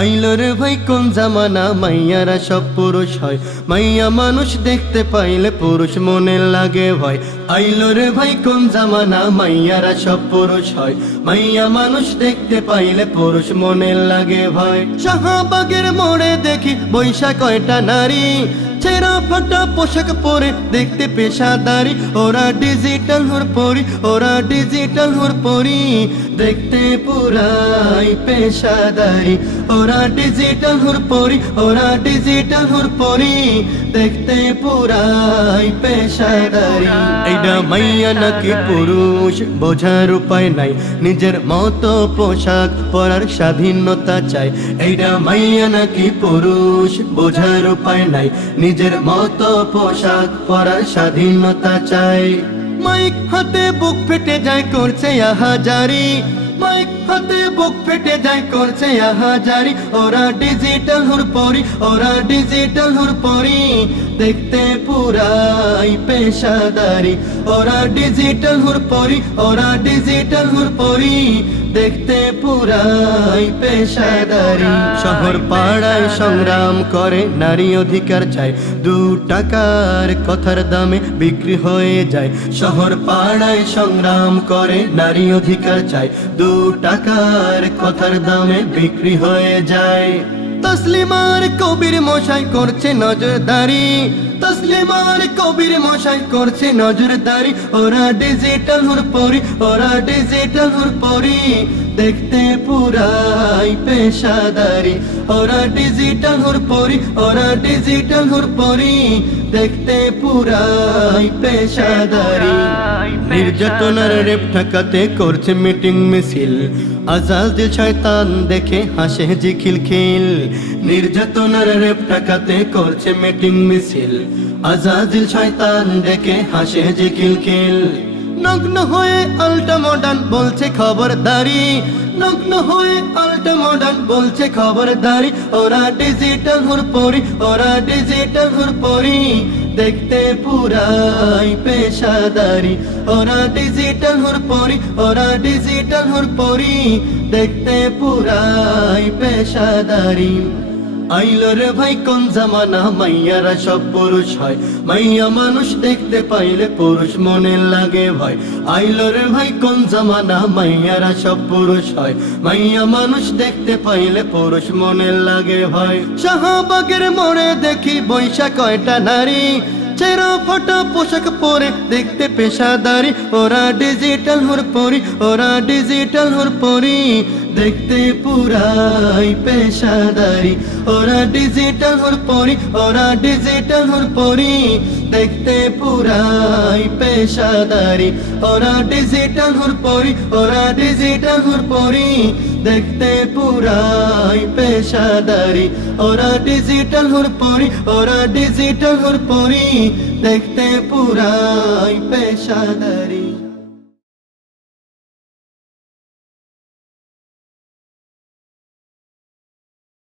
আইলো রে ভাই কোন জামানা, মাইয়ারা সব পুরুষ হয়। মাইয়া মানুষ দেখতে পাইলে পুরুষ মনে লাগে ভয়। আইলরে ভাই কোন জামানা, মাইয়ারা সব পুরুষ হয়। মাইয়া মানুষ দেখতে পাইলে পুরুষ মনে লাগে ভয়। শাহবাগের মোড়ে দেখি বৈশাখ কয়টা নারী। ছেঁড়া ফাটা পোশাক পরে দেখতে পেশাদারি, ওরা ডিজিটাল হুর পরি ওরা ডিজিটাল হুর পরি দেখতে পুরাই পেশাদারি, ওরা ডিজিটাল হুর পরি ওরা ডিজিটাল হুর পরি দেখতে পুরাই পেশাদারি। এইটা মাইয়া নাকি পুরুষ, বোঝার উপায় নাই। নিজের মতো পোশাক পরার স্বাধীনতা চাই। এইটা মাইয়া নাকি পুরুষ, বোঝার উপায় নাই। নিজের মতো পোশাক পরার স্বাধীনতা চাই। মাইক হাতে বুক ফেটে যায় করছে আহাজারি। মাইক হাতে বুক ফেটে যায়, করছে আহাজারি। ওরা ডিজিটাল হুর পরি ওরা ডিজিটাল হুর পরি দেখতে পুরাই পেশাদারি। ওরা ডিজিটাল হুর পরি ওরা ডিজিটাল দেখতে পুরাই পেশাদারি। শহর পাড়ায় সংগ্রাম করে, নারী অধিকার চায়। দু টাকার কথার দামে বিক্রি হয়ে যায়। শহর পাড়ায় সংগ্রাম করে, নারী অধিকার চায়। দু টাকার কথার দামে বিক্রি হয়ে যায়। তসলিমার কবির মশাই করছে নজরদারি। তসলিমার কবির মশাই করছে নজরদারি। ওরা ডিজিটাল হুর পরি ওরা ডিজিটাল হুর পরি পুরাই পেশাদারি। ওরা ডিজিটাল হুর পরি, ওরা ডিজিটাল হুর পরি। দেখতে পুরাই পেশাদারি। নির্যাতনার রেপ ঠেকাতে করছে মিটিং মিছিল। আজাল যে শয়তান দেখে হাসে যে খিলখিল নির্যাতনার রেপ ঠেকাতে করছে মিটিং মিছিল। আজাদিল শয়তান দেখে হাসে যে খিলখিল নগ্ন হয়ে আল্টা মডার্ন বলছে খবরদারি। নগ্ন হয়ে আল্টা মডার্ন বলছে খবরদারি। ওরা ডিজিটাল হুর পরি ওরা ডিজিটাল হুর পরি দেখতে পুরাই পেশাদারি। ওরা ডিজিটাল হুর পরি ওরা ডিজিটাল হুর পরি দেখতে পুরাই পেশাদারি। আইলো রে ভাই কোন জামানা? মাইয়ারা সব পুরুষ হয়। মাইয়া মানুষ দেখতে পাইলে পুরুষ মনে লাগে ভয়। আইলো রে ভাই কোন জামানা? মাইয়ারা সব পুরুষ হয়। মাইয়া মানুষ দেখতে পাইলে পুরুষ মনে লাগে ভয়। শাহবাগের মোড়ে দেখি বৈশাখ কয়টা নারী। ছেঁড়া ফাটা, পোশাক পরে দেখতে পেশাদারি। ওরা ডিজিটাল হুর পরি ওরা ডিজিটাল হুর পরি দেখতে পুরাই পেশাদারি। ওরা ডিজিটাল হুর পরি, ওরা ডিজিটাল হুর পরি। দেখতে পুরাই পেশাদারি, ওরা ডিজিটাল হুর পরি, ওরা ডিজিটাল হুর পরি। দেখতে পুরাই পেশাদারি, ওরা ডিজিটাল হুর পরি, ওরা ডিজিটাল হুর পরি। দেখতে পুরাই পেশাদারি।